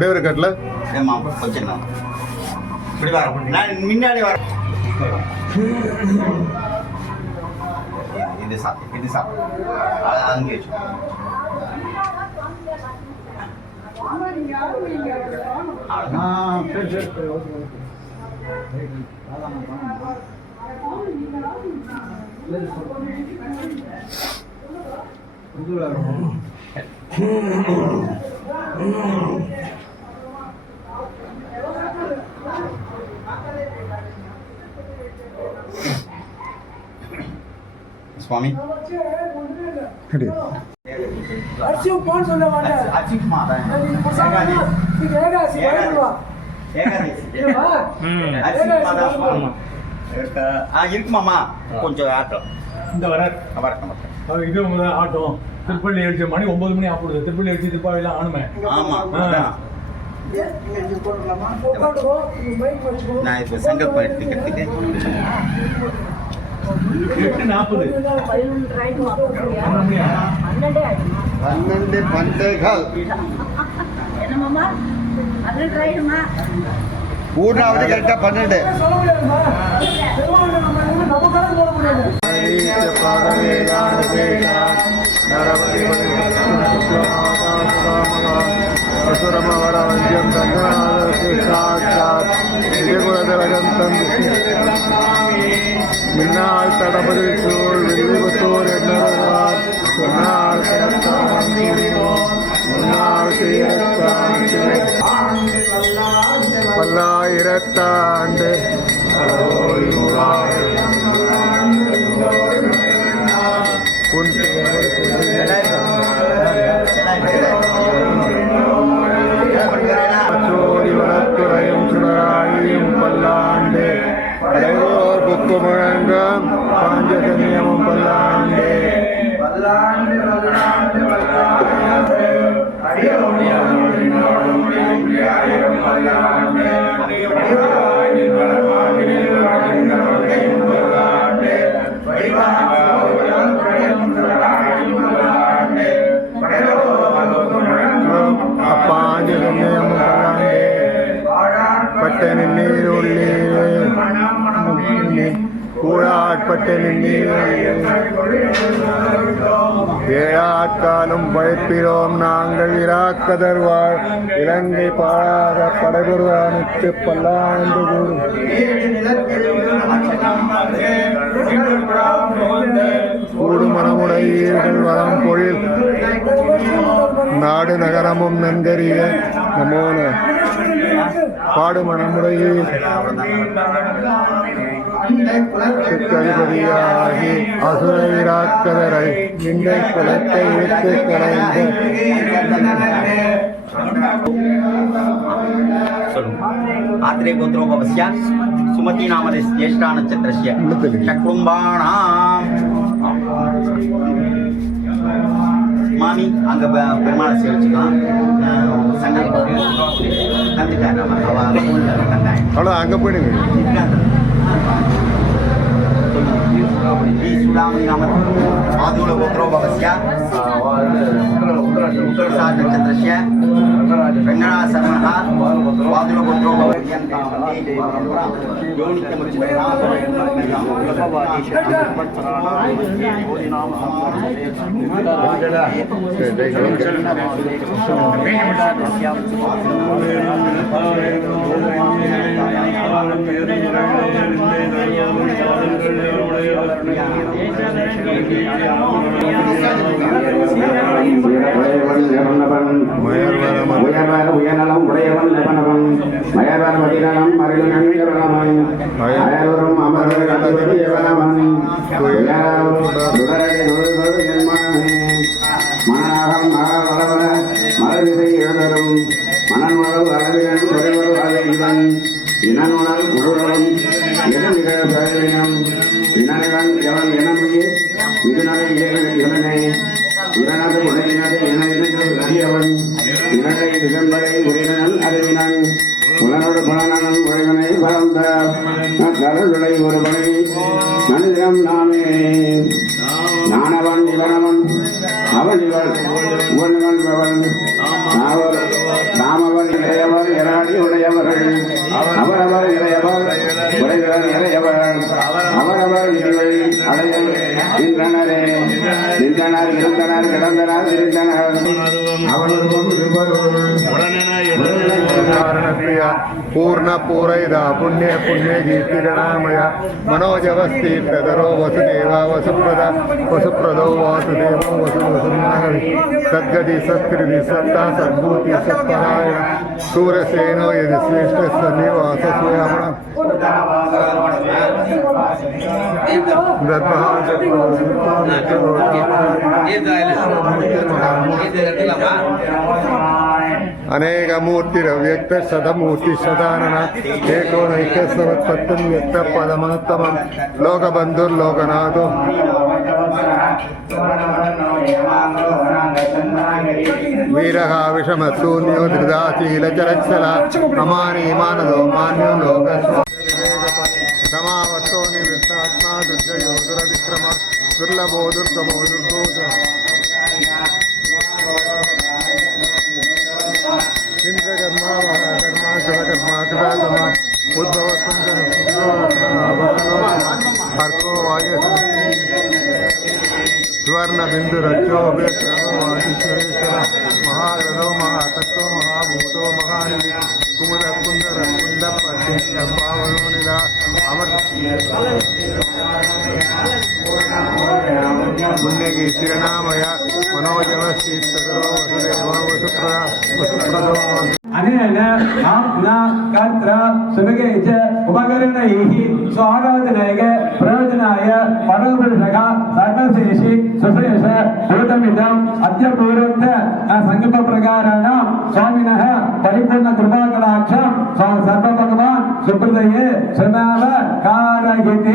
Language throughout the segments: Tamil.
ஒரே ஒரு கட்டில் கொஞ்சம் இப்படி வர நான் முன்னாடி வர இது சாப்பிடு அங்கே வச்சு स्वामी अर्शिव कौन सुनने वाला है? अर्शिव माता है இருக்குமாமா கொஞ்சம் ஆட்டம் இந்த வர இது ஆட்டம் திருப்பள்ளி எழுச்சி மணி 9 மணி ஆப்பிடுது திருப்பள்ளி எழுச்சி திருப்பாவையெல்லாம் ஆணுமே ஆமா நான் இப்போ சங்கல்பம் எடுத்துக்கிறதுக்கு 8:40 ஊர்னாவது கரெக்டாக 12 மின்னால் தடபதில் சூழ் வெள்ளிபுத்தூர் என்னும் சொன்னால் முன்னால் பல்லாயிரத்தாண்டு சோதி வளத்துறையும் சுடராழியும் பல்லாண்டு படையோர் புக்கு முழங்கம் பாஞ்சசனியமும் பல்லாண்டு அப்பாஞ்சசனியமும் பல்லாண்டு பட்டனி நீருள்ளே கூழாட்பட்டனின் ஏழாக்காலும் பழைப்பிரோம் நாங்கள் இராக்கதர்வாழ் இலங்கை பாழாத படைபுருவானுக்கு பல்லாண்டு கூடும் மனமுடையீர்கள் வரம் பொழில் நாடு நகரமும் நன்கறிய நமோன பாடு மனமுடையீர் அதிபதியாகி அசுரராக்கதரை இந்த குலத்தை விட்டு கலைந்த आत्रे गोत्रोपवस्य सुमती नामधेयस्य ज्येष्ठा नक्षत्रस्य षट्कुटुम्बाणां மாமி அங்கே பெருமாளை சேவிச்சுக்கலாம் தந்துட்டேன் நம்ம அவ்வளோ அங்கே போயிடுங்க आदूल गोत्रोभवस्य नक्षत्रस्य रङ्गनाथशर्मः आदूल உயர்நலம் உடையவன் லெபனவன் மயர்வன் மதிநலம் மருளவன் அயர்வரும் அமர்வன் மனாகம் மகளவளவ மலர்விசை எழுதரும் மணன்முழவு அளவியன் குறைவரு அலைவன் இனனுணல் முழுவதும் எதிர்நிகழ் பேரினம் இனவன் எவன் எனமுயிர் இதுநலை இவனே இவனது உடையினது என அறியவன் இவனை விதம்பரை உரையினன் அறிவினன் உலனோடு புலனன் உழைவனை பரந்த கருளுடை ஒருவனை மனிதம் நானே நானவன் இவனவன் அவனிகள் நாமவர் இறையவர் இராடி உடையவர்கள் அவரவர் இறையவர் உடையவர் இறையவர் அவரவர் விதிகள் அடைய நின்றனரே நின்றனர் இருந்தனர் கிடந்தனர் இருந்தனர் पूर्ण पूरयिदा पुण्य पुण्य कीर्तिगणामय मनोजवस्ति प्रदरो वसुदेवा वसुप्रदा वसुप्रदो वासुदेवो वसुवसुन्नाहरि सद्गति सत्कृति सत्ता सद्भूति सत्परायण सूरसेनो यदि श्रेष्ठ सन्निवासस्वयामः अनेक मूर्तिरव्यक्त सदमूर्ति सदानन एको नैकस्वत्पत्तन व्यक्त पदमनुत्तमं लोकबन्धुर्लोकनाथो वीरः विषमशून्यो धृदाशीलचरक्षला अमानी मानदो मान्यो लोकस्य समावर्तो निवृत्तात्मा दुर्जयो दुरविक्रम दुर्लभो दुर्गमो दुर्गोधो इंद्रकर्मा महाकर्मा शिवकर्मा कृताकर्मा हर्को वायु सुवर्ण बिंदु रक्षो वागीश्वरेश्वर महारथो महातत्व महाभूतो महानिधि कुमुद कुंदर कुंद पट्टी पावनो निला अमर पुण्य कीर्तिरनामय मनोजवस्ति सदरो वसुदेवो वसुप्रदो अनेन आत्मा कर्त्र सुभगेच उपकरणैः स्वाराधनैः प्रयोजनाय परमपुरुषः सर्वशेषि सुशेष भूतमिदम् अद्य पूर्वोक्त संकल्पप्रकारेण स्वामिनः परिपूर्ण कृपाकटाक्षं सर्वभगवान् सुहृदये श्रमाव कारयति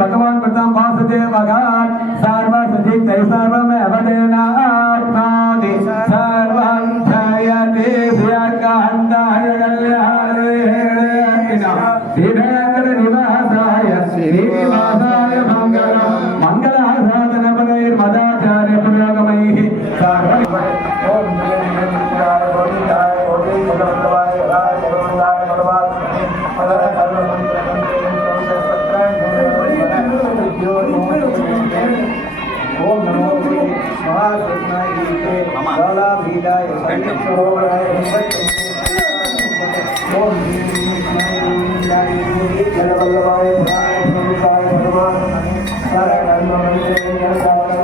भगवान् कृतं वासुदेवः सर्वसुचित्तै सर्वमेव तेनाप्नोति सर्वं जयति श्रीकान्ताय श्रीवेङ्कटनिवासाय श्रीनिवासाय मङ्गलम् मङ्गलासाधनपदैर्मदाचार्य पुरोगमैः ओम नमो महासुनाय बाला भीदाय सरोवराय ओम भीदाय जलवल्लभाय भराय भगवाय भगवान सारा कर्म मंदिर सारा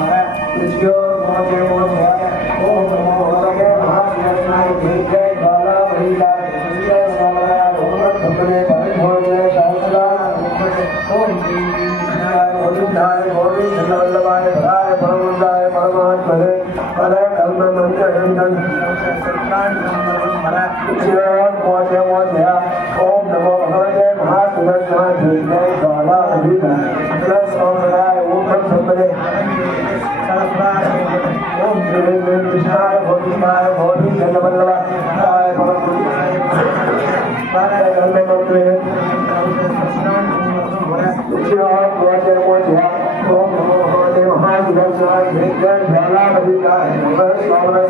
हर तुझो मोजे मोजे ओम नमो भगवाय महासुनाय जय बाला भीदाय सरोवराय ओम भगवान भगवान सारा ओम गोविंदाय गोविंद वल्लभाय भराय परमोदाय परमात्मने पद कर्म मंत्र हृदय सत्कान हरा जीवन मोजे मोजे ओम नमो भगवते महासुनाय जय बाला भीदाय सरोवराय ओम भगवान ओम श्री कृष्णाय गोविंदाय गोविंद वल्लभाय परमोदाय पद कर्म मंत्र जीवन मोजे मोजे ओम नमो भगवते महासुनाय जय बाला भीदाय सरोवराय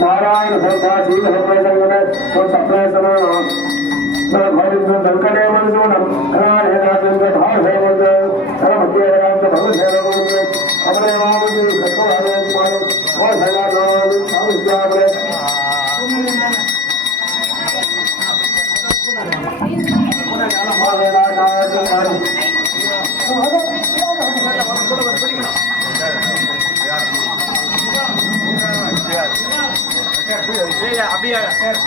नारायण भगवान जीव भगवान तो सप्ताह समय भगवान दलकने मनसोनम करारे राजेंद्र भाव है वंद मध्य राम भगवान है वंद अपने मां जी घटो हरे मानो और भला नाम सब विद्या அப்படியே கிடையாது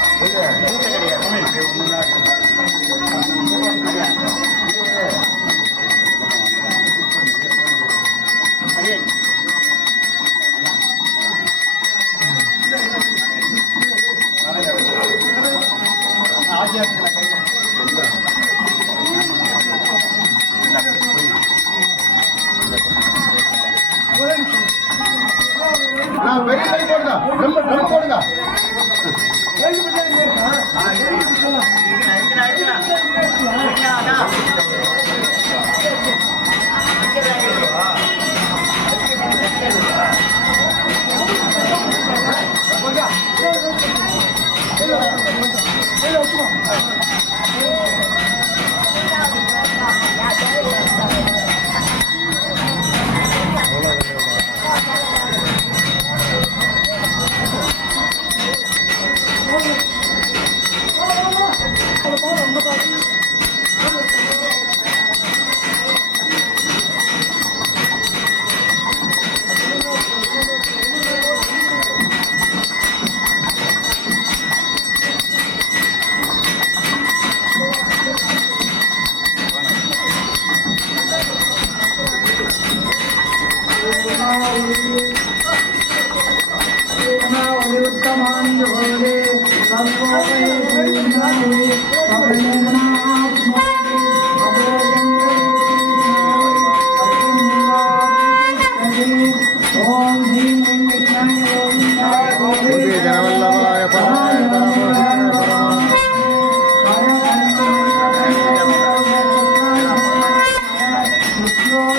ओम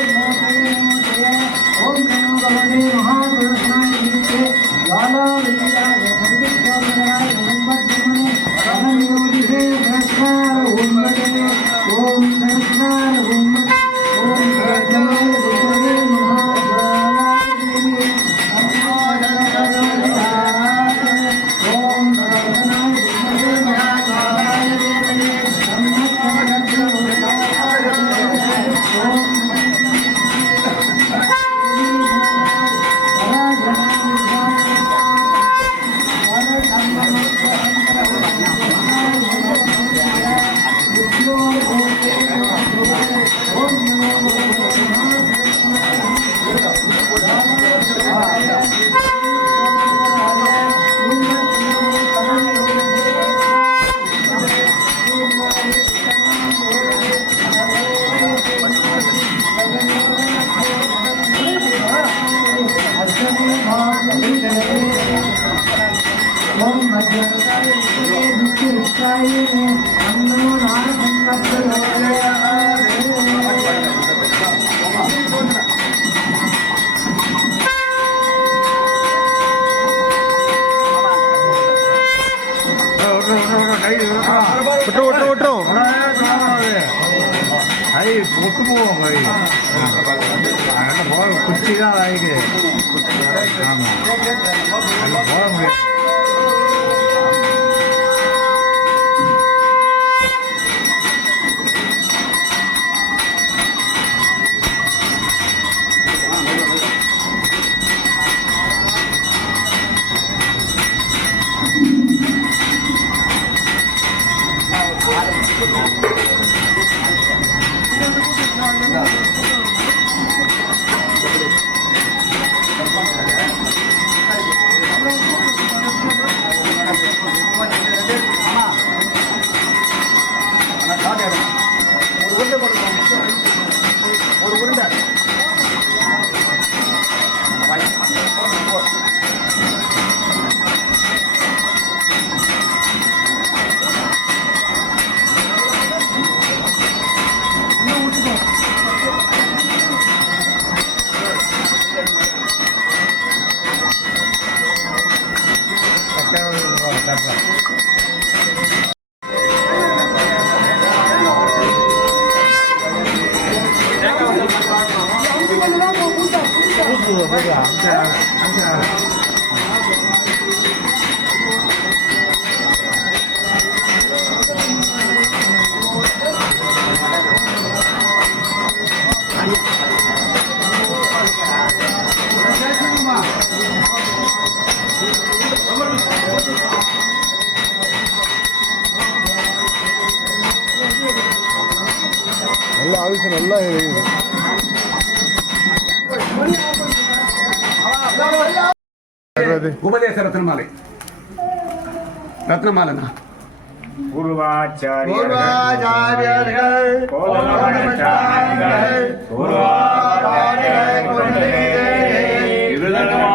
नमो भगवते महापुरुषाय विद्महे लालाविद्याय सर्वेश्वराय नमः अनयोदिते नमस्कार ओम नमः ओम नमस्कार ओम ओम नमः भगवते महापुरुषाय विद्महे ओम விட்டுரும் கை ஒட்டு போவோம் கை அதனால் போக குச்சி தான் ஆகிக்கு ஆமாம் அதில் போக முடியாது ஒரு உருண்டை நல்லா ஆவிசு நல்லா உபதேச ரத்னமாலை ரத்னமாலைண்ணா பூர்வாச்சாரியர்கள் பூர்வாச்சாரியர்கள்